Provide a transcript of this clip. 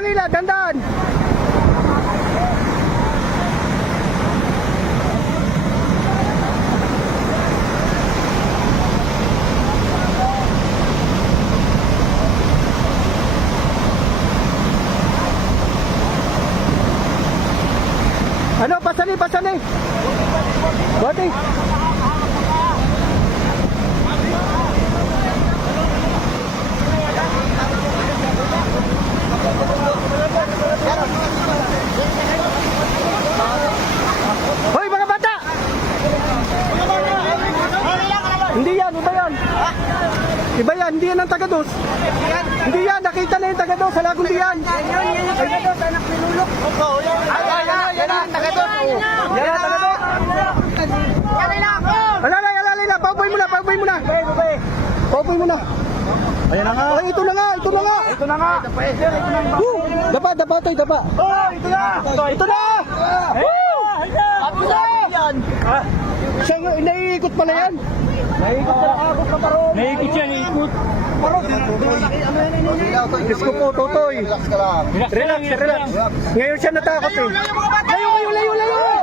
ng ila, dandan. Ano, pasali, pasali. Bati. Hoy, mga bata! Hindi yan, iba yan. Iba yan, hindi yan ang tagados. Hindi yan, nakita na yung tagados, hala kung di yan. Anak pinulok. Yan ang tagados. Yan ang tagados. Alala, paupoy mo na, paupoy mo na. Paupoy mo na. Ayan na nga. Ay, ito na nga, ito na nga. Ito na nga. Dapa, dapa, toy, dapa. Oh, ito na. Ito na! Ako na. Siya nga, naiikot pala yan. Naikot na ako sa baro. Naikot siya, naikot. Diyos ko po, Totoy. Relax ka lang. Relax, relax. Ngayon siya natakot eh. Layo, layo, layo, layo.